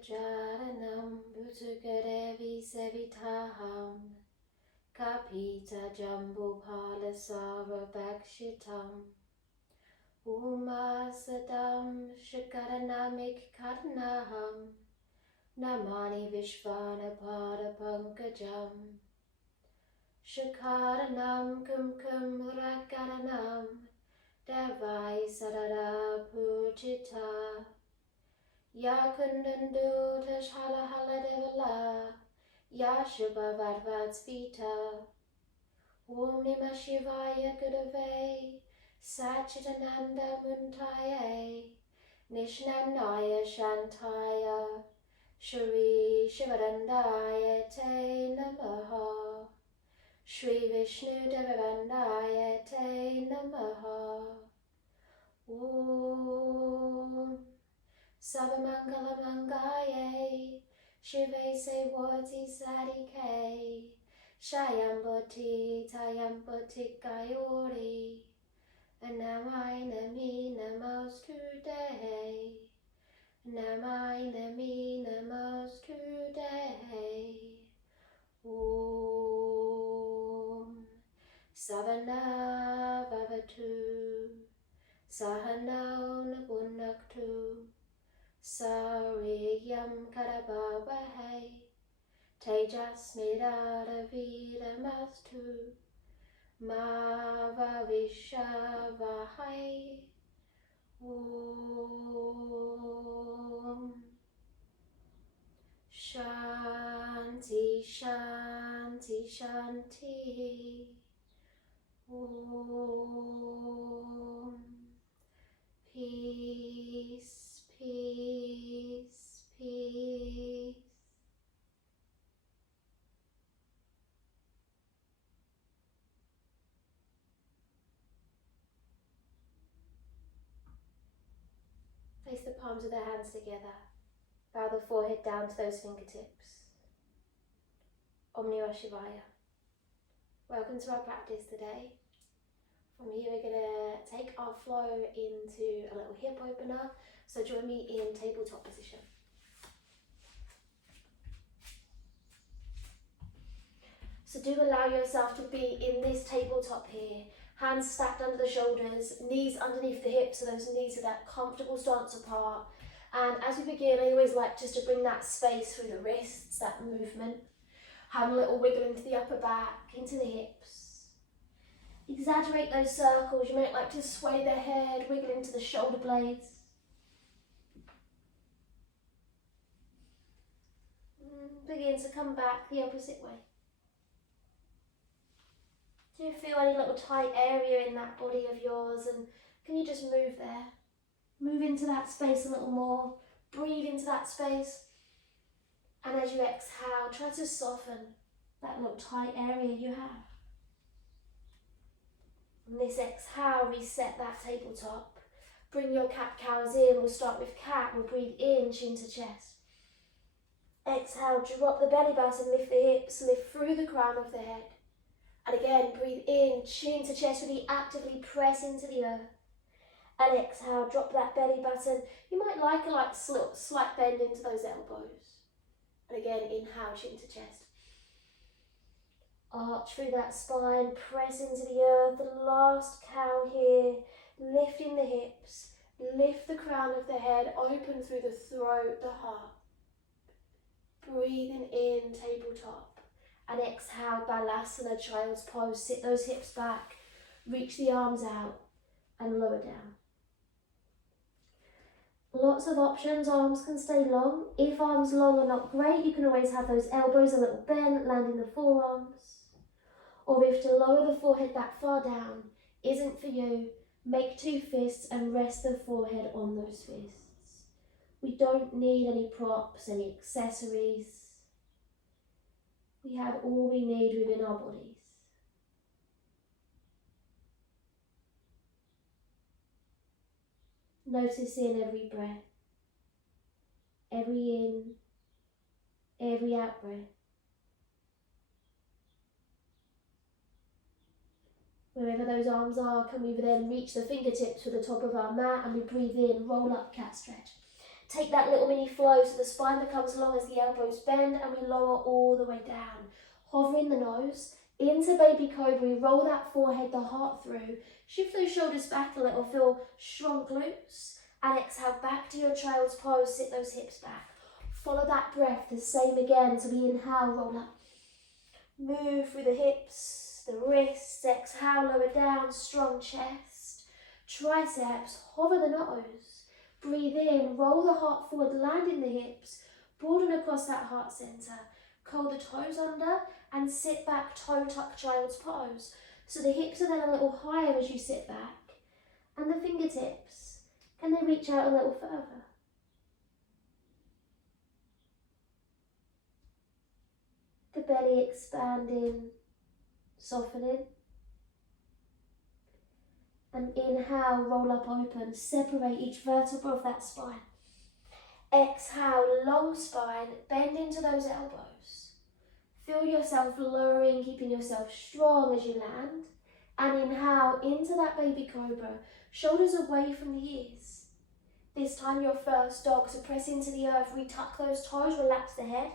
Jaranam Bhutukadevi Sevitaham Kapita Jambupala Sarabhakshitam Umasadam Shakaranamik Karnaham Namani Vishvana Pada Pankajam Shakaranam Kumkum Rakaranam Davai Sarada Pujita Yakundandu Tashala Haladevala Yashubha Vadvadsvita Om Namah Shivaya Gurave Satchitananda Muntaye Nishnanaya Shantaya Shri Shivarandaya Te Namaha Shri Vishnu Devandaya Te Namaha Om Savamangala Mangaye Shive Sevati Sadike Shayamboti Tayamboti Gayori Namai Nami Namastude Namai Nami Namastude Om Savana Bhavatu Sahanao Nabunaktu Sariyam Karabhavahe Tejasmirara Viramastu Ma Vavishavahai Om Shanti Shanti Shanti Om Peace, peace, peace. Place the palms of the hands together. Bow the forehead down to those fingertips. Om Namah Shivaya. Welcome to our practice today. From here we're going to take our flow into a little hip opener. So join me in tabletop position. So do allow yourself to be in this tabletop here. Hands stacked under the shoulders, knees underneath the hips, so those knees are that comfortable stance apart. And as we begin, I always like just to bring that space through the wrists, that movement. Have a little wiggle into the upper back, into the hips. Exaggerate those circles. You might like to sway the head, wiggle into the shoulder blades. Begin to come back the opposite way. Do you feel any little tight area in that body of yours? And can you just move there? Move into that space a little more. Breathe into that space. And as you exhale, try to soften that little tight area you have. On this exhale, reset that tabletop. Bring your cat-cows in. We'll start with cat. We'll breathe in, chin to chest. Exhale, drop the belly button, lift the hips, lift through the crown of the head. And again, breathe in, chin to chest, really actively press into the earth. And exhale, drop that belly button. You might like a slight bend into those elbows. And again, inhale, chin to chest. Arch through that spine, press into the earth. The last cow here, lifting the hips, lift the crown of the head, open through the throat, the heart. Breathing in, tabletop. And exhale, Balasana, child's pose. Sit those hips back, reach the arms out and lower down. Lots of options, arms can stay long. If arms long are not great, you can always have those elbows a little bent, landing the forearms. Or if to lower the forehead that far down isn't for you, make two fists and rest the forehead on those fists. We don't need any props, any accessories. We have all we need within our bodies. Notice in every breath, every in, every out breath. Wherever those arms are, can we then reach the fingertips to the top of our mat and we breathe in, roll up, cat stretch. Take that little mini flow so the spine becomes long as the elbows bend, and we lower all the way down. Hovering the nose into baby cobra, we roll that forehead, the heart through. Shift those shoulders back a little, feel strong glutes. And exhale back to your child's pose, sit those hips back. Follow that breath, the same again. So we inhale, roll up. Move through the hips, the wrists, exhale, lower down, strong chest. Triceps, hover the nose. Breathe in, roll the heart forward, land in the hips, broaden across that heart center. Curl the toes under and sit back, toe tuck child's pose. So the hips are then a little higher as you sit back. And the fingertips, can they reach out a little further? The belly expanding, softening. And inhale, roll up open, separate each vertebra of that spine. Exhale, long spine, bend into those elbows. Feel yourself lowering, keeping yourself strong as you land. And inhale into that baby cobra, shoulders away from the ears. This time your first dog, so press into the earth, retuck those toes, relax the head.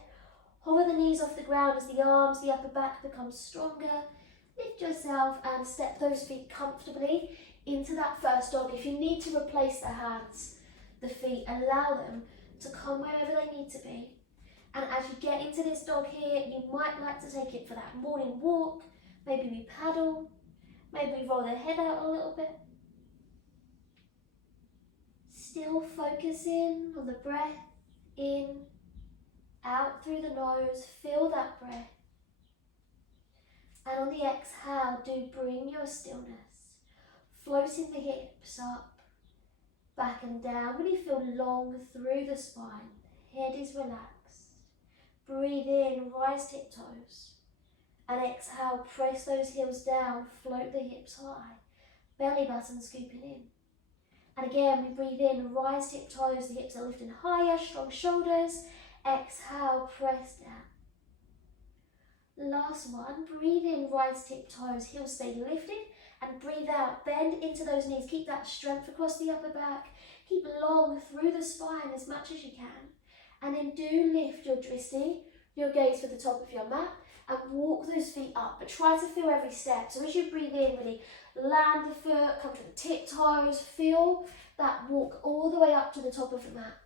Hover the knees off the ground as the arms, the upper back becomes stronger. Lift yourself and step those feet comfortably into that first dog. If you need to replace the hands, the feet, allow them to come wherever they need to be. And as you get into this dog here, you might like to take it for that morning walk. Maybe we paddle. Maybe we roll the head out a little bit. Still focusing on the breath in, out through the nose, feel that breath. And on the exhale, do bring your stillness. Floating the hips up, back and down. Really feel long through the spine. The head is relaxed. Breathe in, rise tiptoes. And exhale, press those heels down, float the hips high. Belly button scooping in. And again, we breathe in, rise tiptoes, the hips are lifting higher, strong shoulders. Exhale, press down. Last one, breathe in, rise tiptoes, heels stay lifted, and breathe out, bend into those knees. Keep that strength across the upper back. Keep long through the spine as much as you can. And then do lift your dristy, your gaze for the top of your mat, and walk those feet up, but try to feel every step. So as you breathe in, really land the foot, come to the tiptoes, feel that walk all the way up to the top of the mat.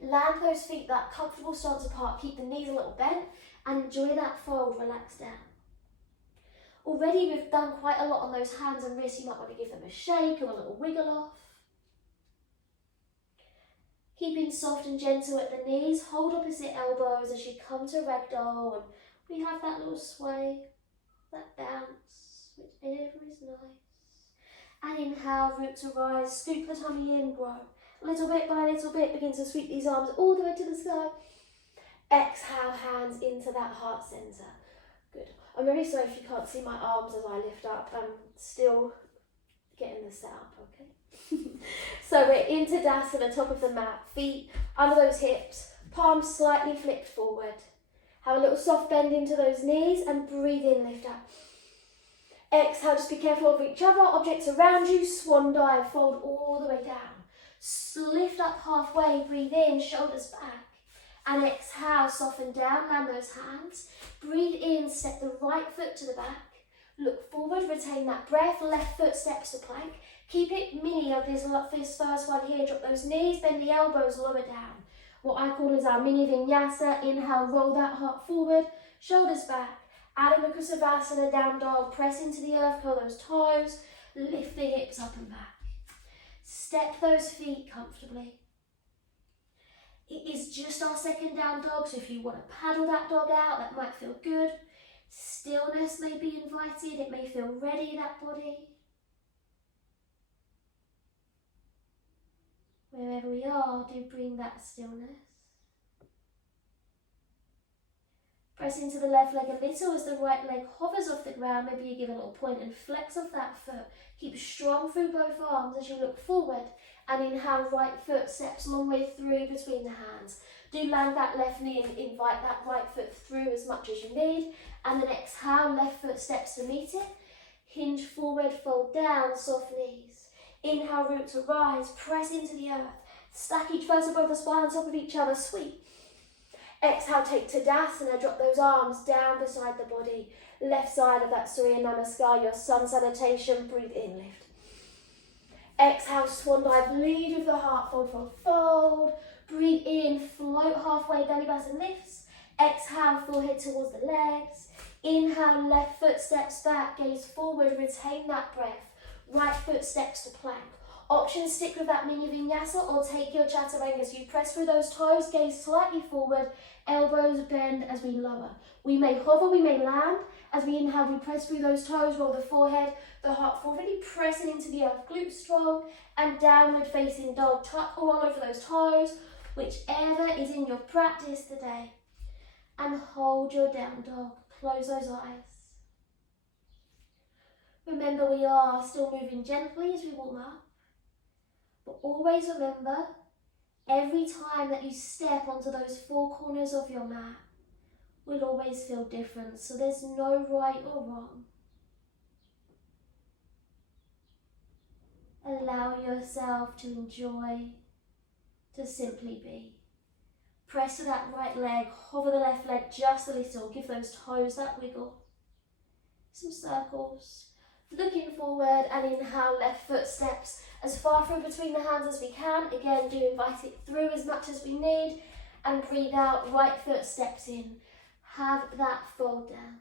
Land those feet, that comfortable stance apart, keep the knees a little bent, and enjoy that fold, relax down. Already we've done quite a lot on those hands and wrists. You might want to give them a shake or a little wiggle off. Keeping soft and gentle at the knees, hold opposite elbows as you come to ragdoll, and we have that little sway, that bounce, whichever is nice. And inhale, root to rise, scoop the tummy in, grow. Little bit by little bit, begin to sweep these arms all the way to the sky. Exhale, hands into that heart center. Good. I'm very sorry if you can't see my arms as I lift up. I'm still getting the setup, okay? So we're in Tadasana, top of the mat, feet under those hips, palms slightly flipped forward. Have a little soft bend into those knees and breathe in, lift up. Exhale, just be careful of each other, objects around you, swan dive, fold all the way down. Lift up halfway, breathe in, shoulders back. And exhale, soften down, land those hands. Breathe in, step the right foot to the back. Look forward, retain that breath, left foot steps to plank. Keep it mini of this first one here. Drop those knees, bend the elbows, lower down. What I call is our mini vinyasa. Inhale, roll that heart forward, shoulders back. Adho Mukha Savasana, down dog. Press into the earth, curl those toes. Lift the hips up and back. Step those feet comfortably. It is just our second down dog, so if you want to paddle that dog out, that might feel good. Stillness may be invited. It may feel ready, that body. Wherever we are, do bring that stillness. Press into the left leg a little as the right leg hovers off the ground. Maybe you give a little point and flex off that foot. Keep strong through both arms as you look forward. And inhale, right foot steps a long way through between the hands. Do land that left knee and invite that right foot through as much as you need. And then exhale, left foot steps to meet it. Hinge forward, fold down, soft knees. Inhale, root to rise, press into the earth. Stack each vertebra of the spine on top of each other, sweep. Exhale, take Tadasana, drop those arms down beside the body. Left side of that Surya Namaskar, your sun salutation, breathe in, lift. Exhale, swan dive, lead with the heart, fold, fold, fold. Breathe in, float halfway, belly button lifts. Exhale, forehead towards the legs. Inhale, left foot steps back, gaze forward, retain that breath. Right foot steps to plank. Option, stick with that mini vinyasa or take your chaturanga. So you press through those toes, gaze slightly forward, elbows bend as we lower. We may hover, we may land. As we inhale, we press through those toes, roll the forehead, the heart forward, really pressing into the earth, glutes strong, and downward facing dog. Tuck or roll over those toes, whichever is in your practice today. And hold your down dog. Close those eyes. Remember, we are still moving gently as we warm up. But always remember, every time that you step onto those four corners of your mat will always feel different. So there's no right or wrong. Allow yourself to enjoy, to simply be. Press to that right leg, hover the left leg just a little, give those toes that wiggle. Some circles. Looking forward and inhale, left foot steps as far through between the hands as we can. Again, do invite it through as much as we need. And breathe out, right foot steps in. Have that fold down.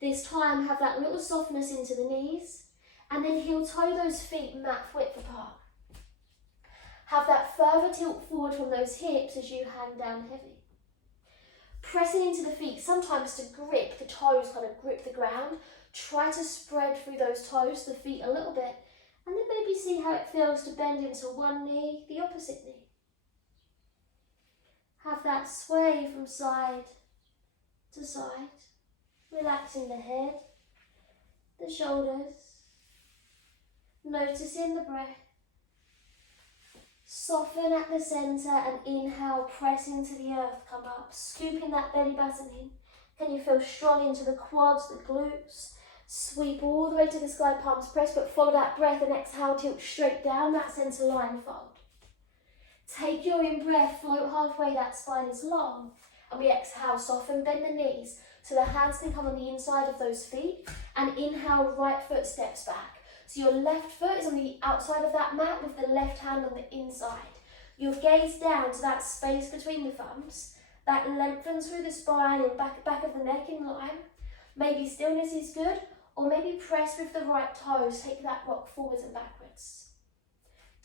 This time, have that little softness into the knees. And then heel toe those feet mat width apart. Have that further tilt forward from those hips as you hang down heavy. Pressing into the feet, sometimes to grip the toes, kind of grip the ground. Try to spread through those toes, the feet a little bit, and then maybe see how it feels to bend into one knee, the opposite knee. Have that sway from side to side, relaxing the head, the shoulders, noticing the breath. Soften at the centre and inhale, press into the earth, come up, scooping that belly button in. Can you feel strong into the quads, the glutes? Sweep all the way to the sky, palms press, but follow that breath and exhale, tilt straight down that centre line, fold. Take your in-breath, float halfway, that spine is long. And we exhale, soften, bend the knees so the hands can come on the inside of those feet. And inhale, right foot steps back. So your left foot is on the outside of that mat with the left hand on the inside. You'll gaze down to that space between the thumbs. That lengthens through the spine and back of the neck in line. Maybe stillness is good, or maybe press with the right toes, take that rock forwards and backwards.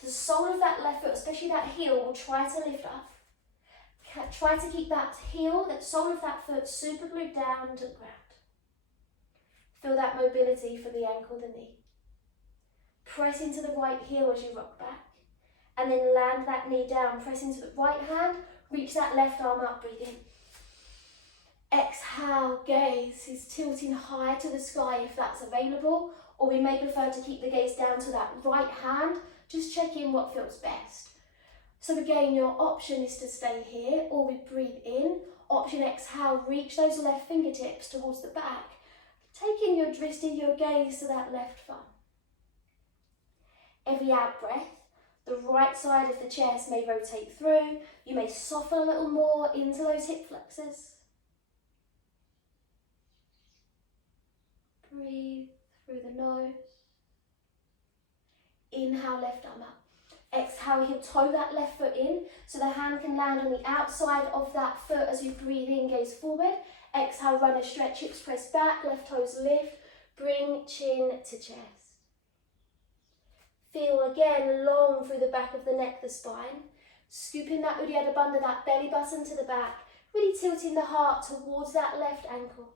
The sole of that left foot, especially that heel, will try to lift up. Try to keep that heel, that sole of that foot, super glued down to the ground. Feel that mobility from the ankle, the knee. Press into the right heel as you rock back. And then land that knee down, press into the right hand, reach that left arm up, breathe in. Exhale, gaze is tilting high to the sky if that's available, or we may prefer to keep the gaze down to that right hand. Just check in what feels best. So again, your option is to stay here, or we breathe in. Option exhale, reach those left fingertips towards the back. Taking your drishti, your gaze to that left thumb. Every out breath, the right side of the chest may rotate through. You may soften a little more into those hip flexors. Breathe through the nose. Inhale, left arm up. Exhale, heel toe that left foot in so the hand can land on the outside of that foot as you breathe in, gaze forward. Exhale, run a stretch, hips press back, left toes lift. Bring chin to chest. Feel again long through the back of the neck, the spine. Scooping that Uddiyana Bandha, that belly button to the back. Really tilting the heart towards that left ankle.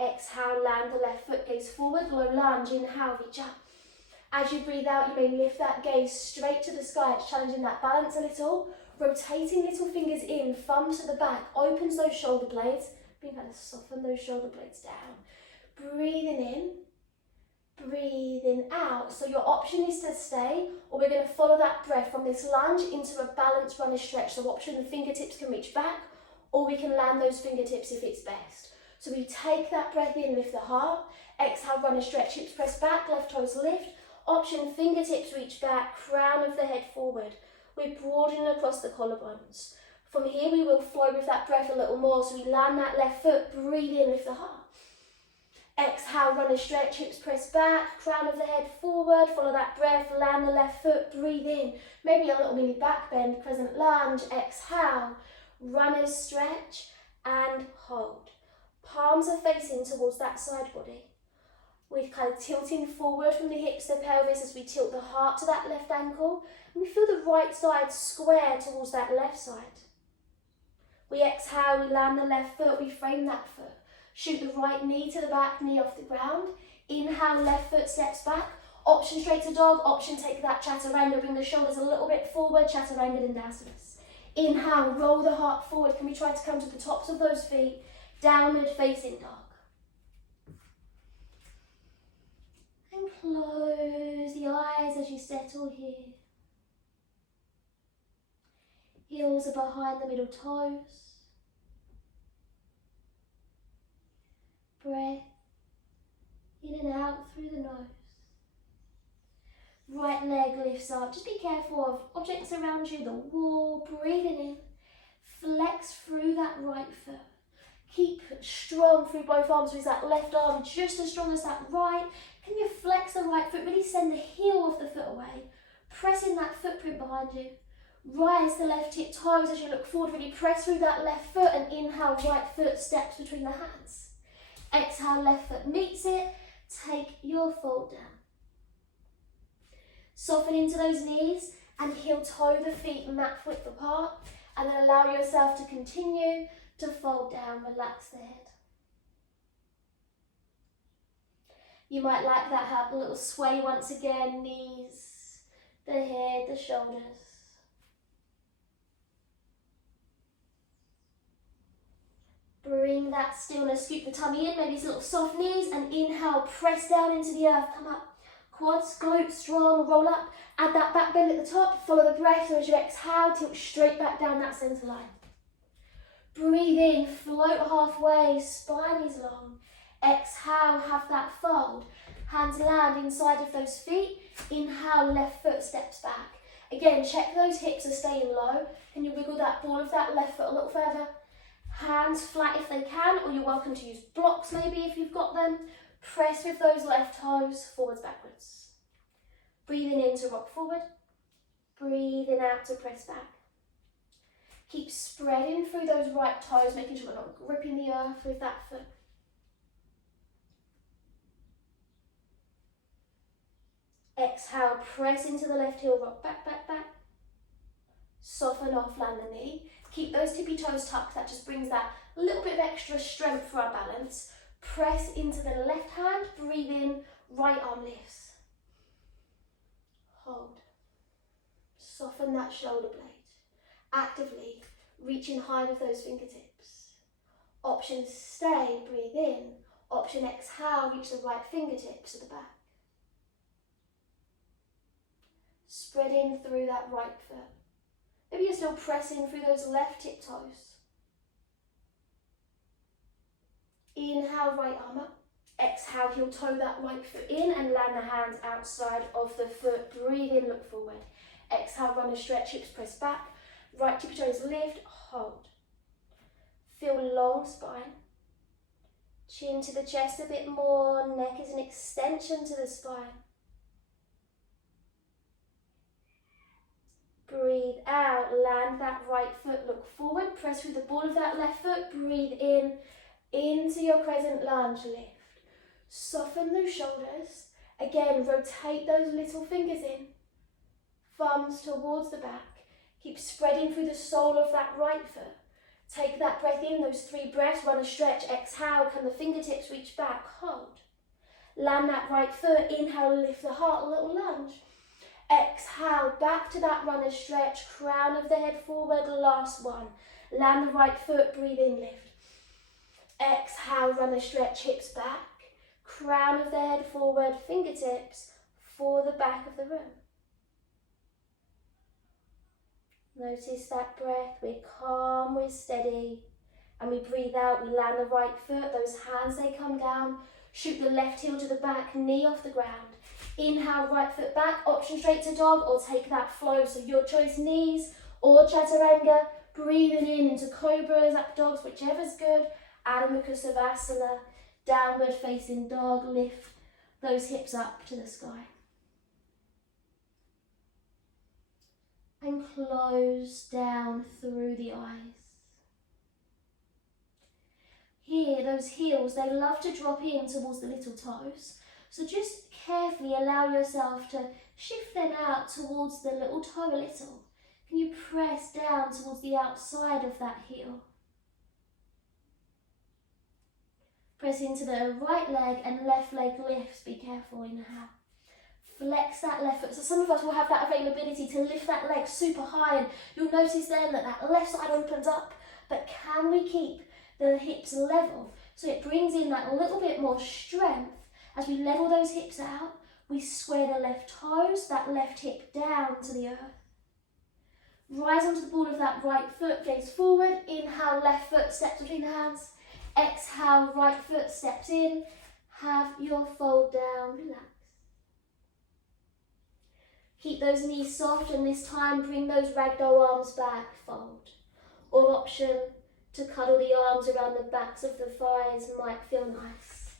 Exhale, land the left foot, gaze forward, low lunge, inhale, reach up. As you breathe out, you may lift that gaze straight to the sky. It's challenging that balance a little. Rotating little fingers in, thumb to the back, opens those shoulder blades. Being able to soften those shoulder blades down. Breathing in, breathing out. So your option is to stay, or we're going to follow that breath from this lunge into a balanced runner stretch. So option, the fingertips can reach back, or we can land those fingertips if it's best. So we take that breath in, lift the heart. Exhale, runner stretch, hips press back, left toes lift. Option fingertips reach back, crown of the head forward. We're broadening across the collarbones. From here we will flow with that breath a little more, so we land that left foot, breathe in, lift the heart. Exhale, run a stretch, hips press back, crown of the head forward, follow that breath, land the left foot, breathe in. Maybe a little mini back bend, crescent lunge, exhale, runners stretch and hold. Palms are facing towards that side body. We're kind of tilting forward from the hips to the pelvis as we tilt the heart to that left ankle. And we feel the right side square towards that left side. We exhale, we land the left foot, we frame that foot. Shoot the right knee to the back, knee off the ground. Inhale, left foot steps back. Option straight to dog, option take that chaturanga, bring the shoulders a little bit forward, chaturanga dandasanas. Inhale, roll the heart forward. Can we try to come to the tops of those feet? Downward facing dog. And close the eyes as you settle here. Heels are behind the middle toes. Breath in and out through the nose. Right leg lifts up. Just be careful of objects around you, the wall. Breathing in. Flex through that right foot. Keep strong through both arms with that left arm just as strong as that right. Can you flex the right foot? Really send the heel of the foot away. Pressing that footprint behind you. Rise the left hip toes as you look forward. Really press through that left foot and inhale, right foot steps between the hands. Exhale, left foot meets it. Take your fold down. Soften into those knees and heel toe the feet mat width apart. And then allow yourself to continue to fold down, relax the head. You might like that, have a little sway once again, knees, the head, the shoulders. Bring that stillness, scoop the tummy in, maybe some little soft knees, and inhale, press down into the earth, come up. Quads, glutes, strong, roll up. Add that back bend at the top, follow the breath, so as you exhale, tilt straight back down that centre line. Breathe in, float halfway, spine is long. Exhale, have that fold. Hands land inside of those feet. Inhale, left foot steps back. Again, check those hips are staying low. Can you wiggle that ball of that left foot a little further? Hands flat if they can, or you're welcome to use blocks maybe if you've got them. Press with those left toes, forwards, backwards. Breathing in to rock forward. Breathing out to press back. Keep spreading through those right toes, making sure we're not gripping the earth with that foot. Exhale, press into the left heel, rock back, back, back. Soften off, land the knee. Keep those tippy toes tucked, that just brings that little bit of extra strength for our balance. Press into the left hand, breathe in, right arm lifts. Hold. Soften that shoulder blade. Actively reaching high with those fingertips. Option stay, breathe in. Option exhale, reach the right fingertips to the back. Spreading through that right foot. Maybe you're still pressing through those left tip toes. Inhale, right arm up. Exhale, heel toe that right foot in and land the hands outside of the foot. Breathe in, look forward. Exhale, run a stretch, hips press back. Right tippy toes lift, hold. Feel long spine. Chin to the chest a bit more. Neck is an extension to the spine. Breathe out, land that right foot, look forward, press through the ball of that left foot, breathe in, into your crescent lunge, lift. Soften those shoulders, again rotate those little fingers in, thumbs towards the back, keep spreading through the sole of that right foot. Take that breath in, those 3 breaths, run a stretch, exhale, can the fingertips reach back, hold. Land that right foot, inhale, lift the heart, a little lunge. Exhale, back to that runner stretch, crown of the head forward, last one. Land the right foot, breathe in, lift. Exhale, runner stretch, hips back, crown of the head forward, fingertips for the back of the room. Notice that breath, we're calm, we're steady, and we breathe out, we land the right foot, those hands, they come down, shoot the left heel to the back, knee off the ground. Inhale, right foot back, option straight to dog, or take that flow, so your choice, knees or chaturanga. Breathing in into cobras, up dogs, whichever's good. Adho Mukha Savasana, downward facing dog, lift those hips up to the sky. And close down through the eyes. Here, those heels, they love to drop in towards the little toes. So just carefully allow yourself to shift them out towards the little toe a little. Can you press down towards the outside of that heel? Press into the right leg and left leg lifts. Be careful, inhale. Flex that left foot. So some of us will have that availability to lift that leg super high, and you'll notice then that that left side opens up. But can we keep the hips level? So it brings in that little bit more strength. As we level those hips out, we square the left toes, that left hip down to the earth. Rise onto the ball of that right foot, gaze forward. Inhale, left foot steps between the hands. Exhale, right foot steps in. Have your fold down, relax. Keep those knees soft, and this time bring those ragdoll arms back, fold. Or option to cuddle the arms around the backs of the thighs might feel nice.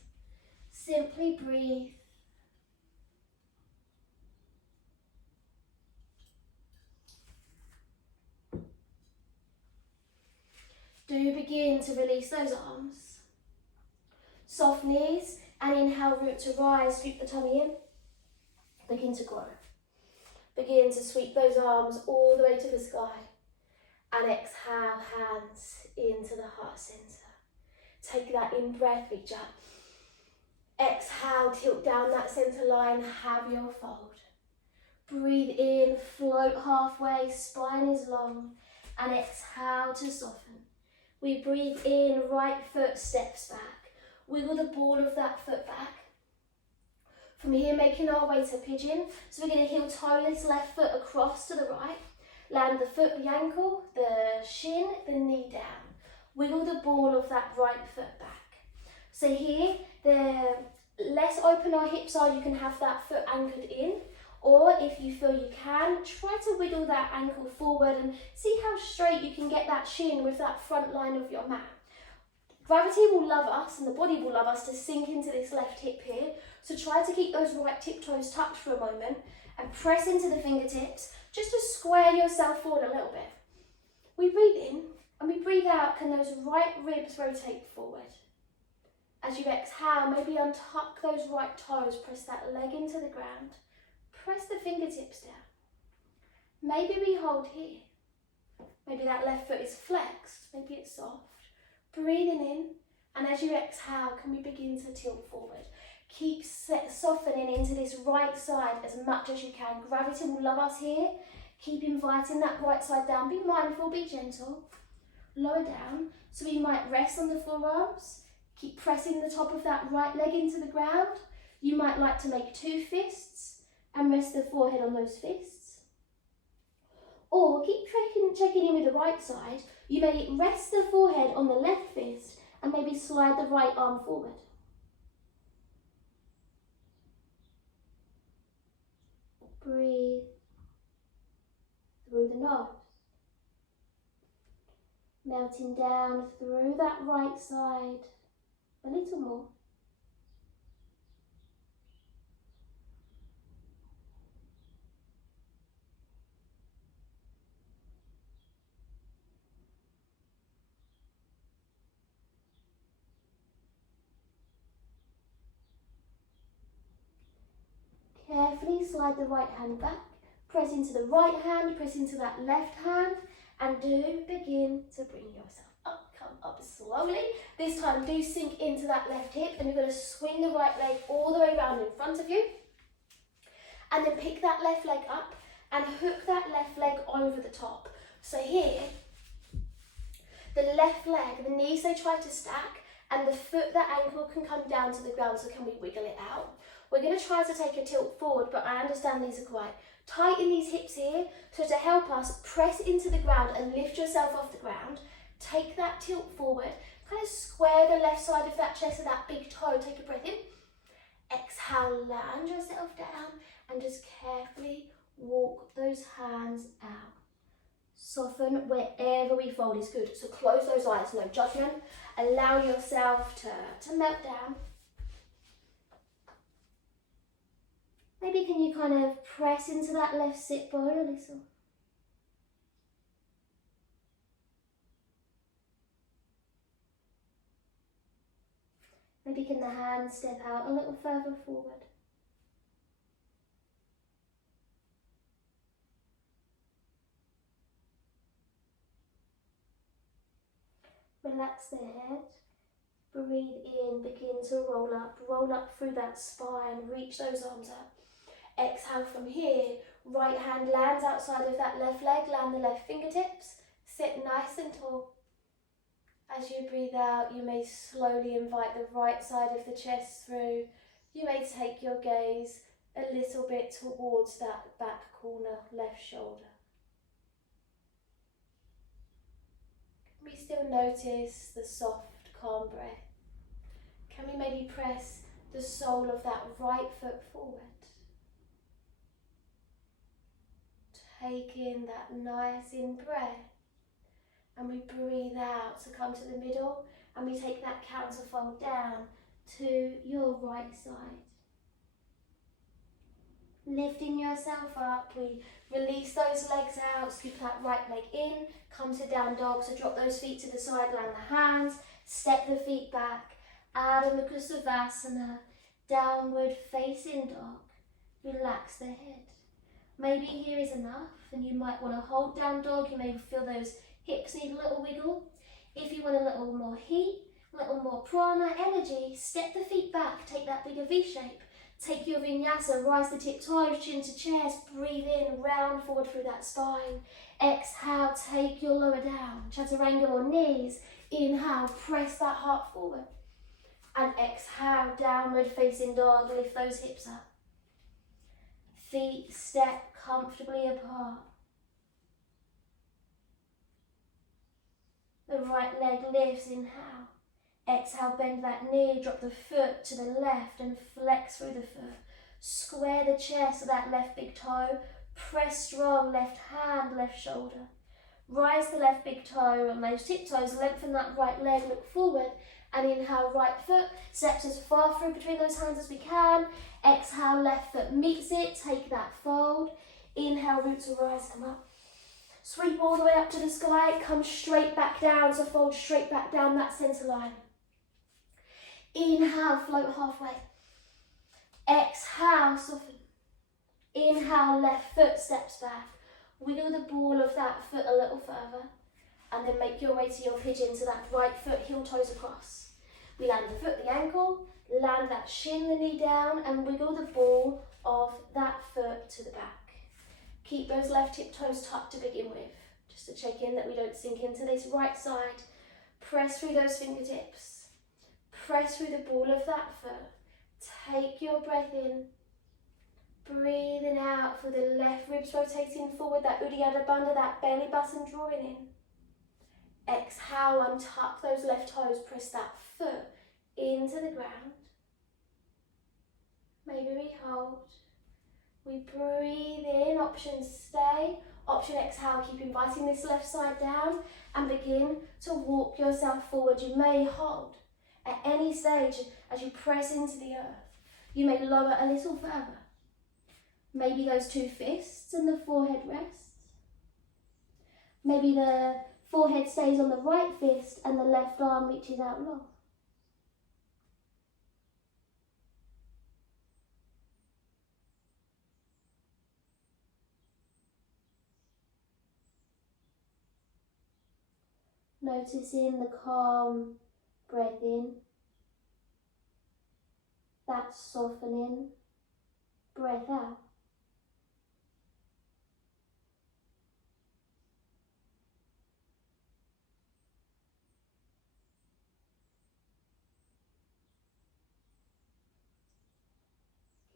Simply breathe. Do begin to release those arms. Soft knees, and inhale, root to rise, scoop the tummy in. Begin to grow. Begin to sweep those arms all the way to the sky. And exhale, hands into the heart center. Take that in breath, reach up. Exhale, tilt down that center line, have your fold. Breathe in, float halfway, spine is long. And exhale to soften. We breathe in, right foot steps back. Wiggle the ball of that foot back. From here, making our way to pigeon. So we're going to heel toe this left foot across to the right. Land the foot, the ankle, the shin, the knee down. Wiggle the ball of that right foot back. So here, the less open our hips are, you can have that foot anchored in. Or if you feel you can, try to wiggle that ankle forward and see how straight you can get that shin with that front line of your mat. Gravity will love us, and the body will love us to sink into this left hip here. So try to keep those right tiptoes tucked for a moment and press into the fingertips just to square yourself forward a little bit. We breathe in and we breathe out. Can those right ribs rotate forward? As you exhale, maybe untuck those right toes, press that leg into the ground. Press the fingertips down. Maybe we hold here. Maybe that left foot is flexed, maybe it's soft. Breathing in, and as you exhale, can we begin to tilt forward? Keep softening into this right side as much as you can. Gravity will love us here. Keep inviting that right side down. Be mindful, be gentle. Lower down, so we might rest on the forearms. Keep pressing the top of that right leg into the ground. You might like to make two fists and rest the forehead on those fists. Or keep checking in with the right side. You may rest the forehead on the left fist and maybe slide the right arm forward. Breathe through the nose. Melting down through that right side a little more. Carefully slide the right hand back, press into the right hand, press into that left hand, and do begin to bring yourself up. Come up slowly. This time do sink into that left hip, and you're going to swing the right leg all the way around in front of you. And then pick that left leg up and hook that left leg over the top. So here, the left leg, the knees they try to stack, and the foot, the ankle can come down to the ground, so can we wiggle it out? We're going to try to take a tilt forward, but I understand these are quite tight in these hips here. So to help us, press into the ground and lift yourself off the ground. Take that tilt forward. Kind of square the left side of that chest with that big toe. Take a breath in. Exhale. Exhale, land yourself down and just carefully walk those hands out. Soften wherever we fold is good. So close those eyes, no judgment. Allow yourself to melt down. Maybe can you kind of press into that left sit bone a little? Maybe can the hands step out a little further forward? Relax the head. Breathe in, begin to roll up through that spine, reach those arms up. Exhale from here, right hand lands outside of that left leg, land the left fingertips, sit nice and tall. As you breathe out, you may slowly invite the right side of the chest through. You may take your gaze a little bit towards that back corner, left shoulder. Can we still notice the soft, calm breath? Can we maybe press the sole of that right foot forward? Take in that nice in breath. And we breathe out to come to the middle, and we take that counterfold down to your right side. Lifting yourself up, we release those legs out, scoop that right leg in, come to down dog, so drop those feet to the side, land the hands, step the feet back, Adho Mukha Savasana, downward facing dog, relax the head. Maybe here is enough, and you might want to hold down dog, you may feel those hips need a little wiggle. If you want a little more heat, a little more prana energy, step the feet back, take that bigger V shape. Take your vinyasa, rise the tip toes, chin to chest, breathe in, round forward through that spine. Exhale, take your lower down, chaturanga or knees. Inhale, press that heart forward. And exhale, downward facing dog, lift those hips up. Feet step comfortably apart. The right leg lifts, inhale. Exhale, bend that knee, drop the foot to the left and flex through the foot. Square the chest of that left big toe. Press strong, left hand, left shoulder. Rise the left big toe on those tiptoes, lengthen that right leg, look forward. And inhale, right foot, steps as far through between those hands as we can. Exhale, left foot meets it, take that fold. Inhale, roots will rise, come up. Sweep all the way up to the sky, come straight back down, so fold straight back down that centre line. Inhale, float halfway. Exhale, soften. Inhale, left foot steps back. Wiggle the ball of that foot a little further, and then make your way to your pigeon, so that right foot, heel toes across. We land the foot, the ankle, land that shin, the knee down, and wiggle the ball of that foot to the back. Keep those left tip toes tucked to begin with, just to check in that we don't sink into this right side. Press through those fingertips. Press through the ball of that foot. Take your breath in. Breathing out for the left ribs rotating forward, that Uddiyana Bandha, that belly button drawing in. Exhale, untuck those left toes, press that foot into the ground. Maybe we hold. We breathe in, option stay, option exhale, keep inviting this left side down and begin to walk yourself forward. You may hold at any stage as you press into the earth. You may lower a little further. Maybe those two fists and the forehead rests. Maybe the forehead stays on the right fist and the left arm reaches out long. Noticing the calm breath in, that softening breath out.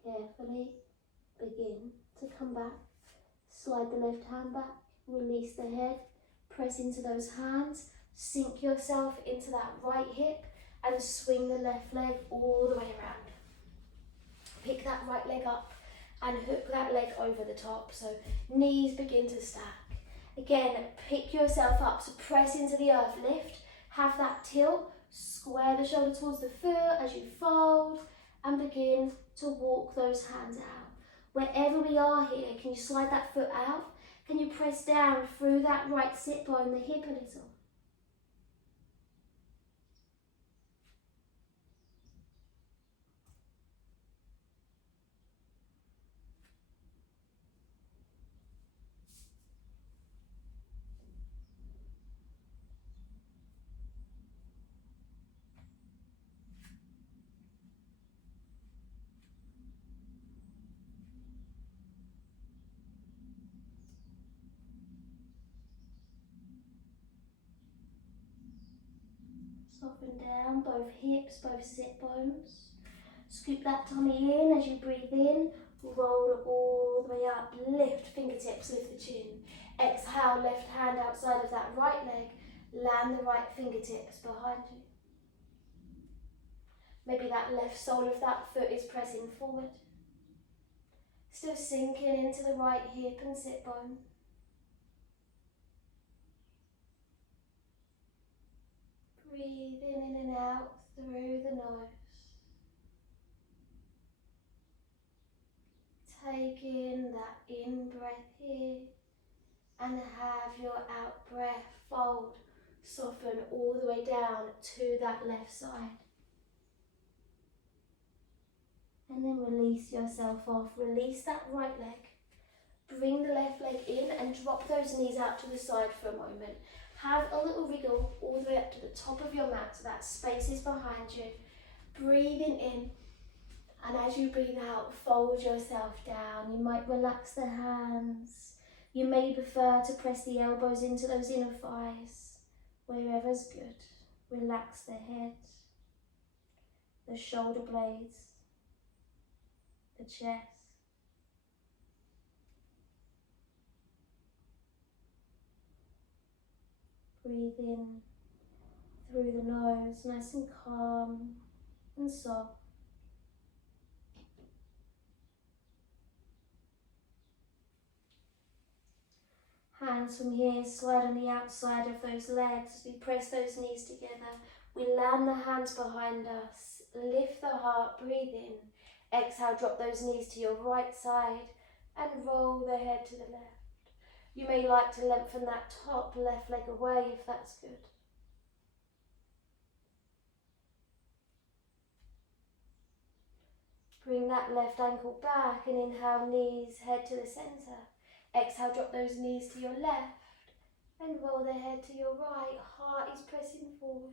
Carefully begin to come back, slide the left hand back, release the head, press into those hands, sink yourself into that right hip and swing the left leg all the way around. leg up and hook that leg over the top. So knees begin to stack. Again, pick yourself up, so press into the earth, lift, have that tilt, square the shoulder towards the foot as you fold, and begin to walk those hands out. Wherever we are here, can you slide that foot out? Can you press down through that right sit bone, the hip a little? Soften down both hips, both sit bones. Scoop that tummy in as you breathe in. Roll all the way up. Lift fingertips, lift the chin. Exhale, left hand outside of that right leg. Land the right fingertips behind you. Maybe that left sole of that foot is pressing forward. Still sinking into the right hip and sit bone. Breathing in and out through the nose. Take in that in breath here and have your out breath fold, soften all the way down to that left side. And then release yourself off. Release that right leg. Bring the left leg in and drop those knees out to the side for a moment. Have a little wriggle all the way up to the top of your mat so that space is behind you. Breathing in, and as you breathe out, fold yourself down. You might relax the hands. You may prefer to press the elbows into those inner thighs. Wherever's good. Relax the head, the shoulder blades, the chest. Breathe in through the nose, nice and calm and soft. Hands from here slide on the outside of those legs as we press those knees together. We land the hands behind us, lift the heart, breathe in. Exhale, drop those knees to your right side and roll the head to the left. You may like to lengthen that top left leg away if that's good. Bring that left ankle back and inhale, knees, head to the centre. Exhale, drop those knees to your left and roll the head to your right. Heart is pressing forward.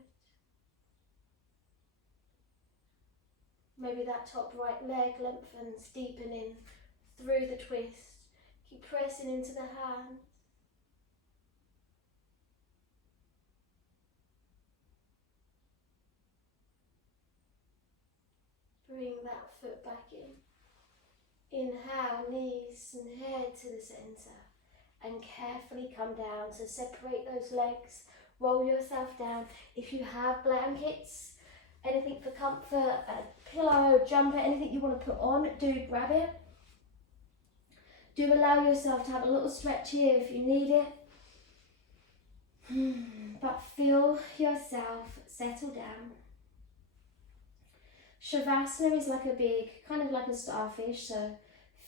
Maybe that top right leg lengthens, deepening through the twist. Keep pressing into the hands. Bring that foot back in. Inhale, knees and head to the centre. And carefully come down. So separate those legs, roll yourself down. If you have blankets, anything for comfort, a pillow, jumper, anything you want to put on, do grab it. Do allow yourself to have a little stretch here if you need it. But feel yourself settle down. Shavasana is like a big, kind of like a starfish, so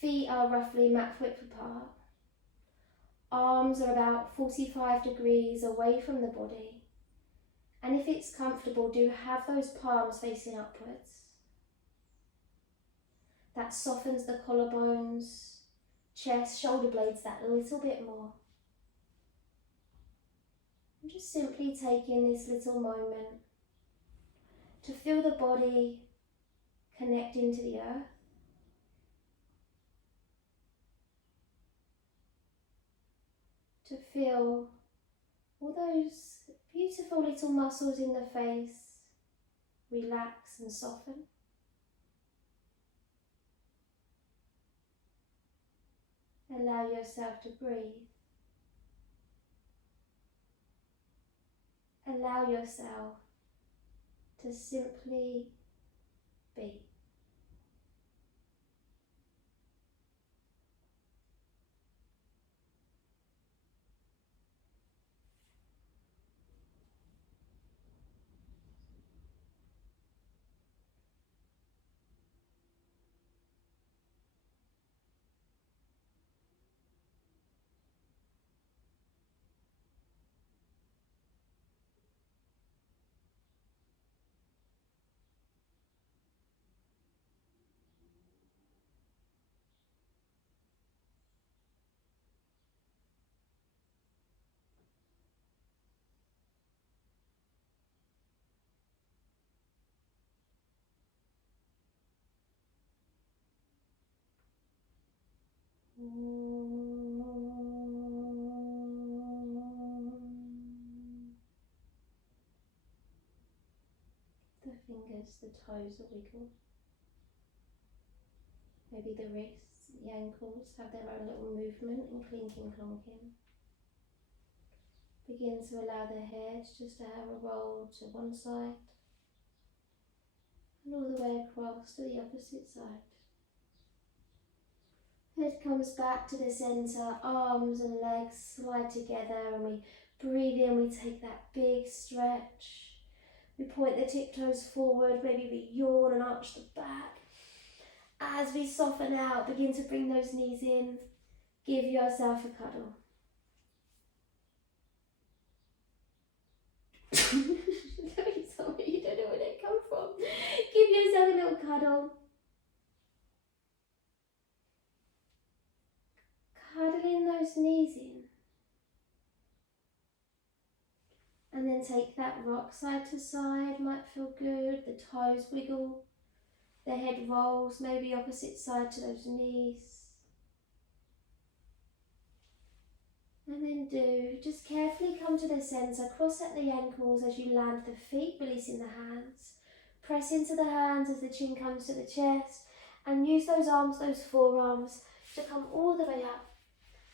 feet are roughly mat width apart. Arms are about 45 degrees away from the body. And if it's comfortable, do have those palms facing upwards. That softens the collarbones, chest, shoulder blades that a little bit more. And just simply taking this little moment to feel the body connecting to the earth. To feel all those beautiful little muscles in the face relax and soften. Allow yourself to breathe. Allow yourself to simply be. The fingers, the toes are wiggle. Maybe the wrists, the ankles have their own little movement and clinking clonking. Begin to allow the head just to have a roll to one side and all the way across to the opposite side. Head comes back to the centre, arms and legs slide together, and we breathe in, we take that big stretch. We point the tiptoes forward, maybe we yawn and arch the back. As we soften out, begin to bring those knees in. Give yourself a cuddle. Sorry, you don't know where they come from. Give yourself a little cuddle. Cuddling those knees in. And then take that rock side to side, might feel good. The toes wiggle. The head rolls, maybe opposite side to those knees. And then just carefully come to the centre, cross at the ankles as you land the feet, releasing the hands. Press into the hands as the chin comes to the chest, and use those arms, those forearms, to come all the way up,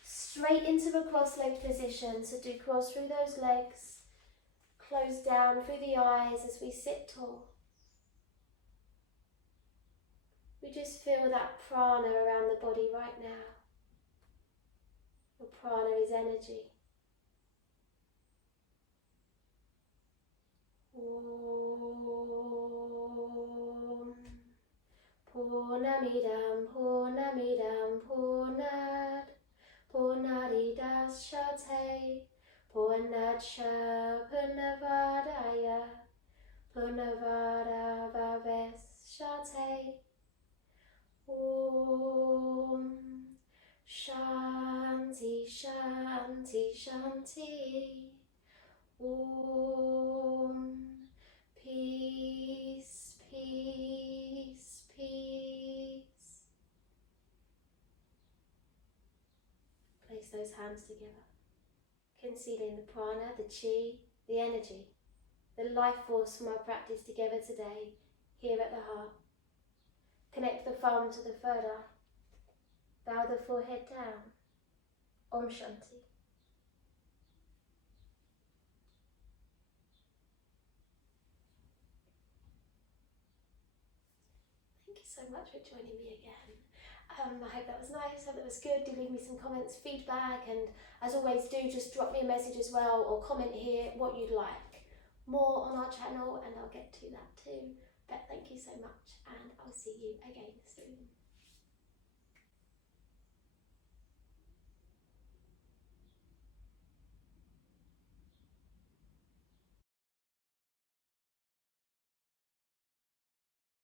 straight into a cross-legged position. So do cross through those legs, close down through the eyes as we sit tall. We just feel that prana around the body right now. The prana is energy. Om Purnamidam Purnamidam Purnad Purnadidashate Purnadsha Purnavadaya Purnavadavaveshate. Om Shanti Shanti Shanti. Om Peace Peace Peace. Place those hands together, concealing the prana, the chi, the energy, the life force from our practice together today, here at the heart. Connect the thumb to the third eye. Bow the forehead down. Om Shanti. Thank you so much for joining me again. I hope that was nice, I hope that was good. Do leave me some comments, feedback, and as always do just drop me a message as well, or comment here what you'd like more on our channel, and I'll get to that too. But thank you so much, and I'll see you again soon.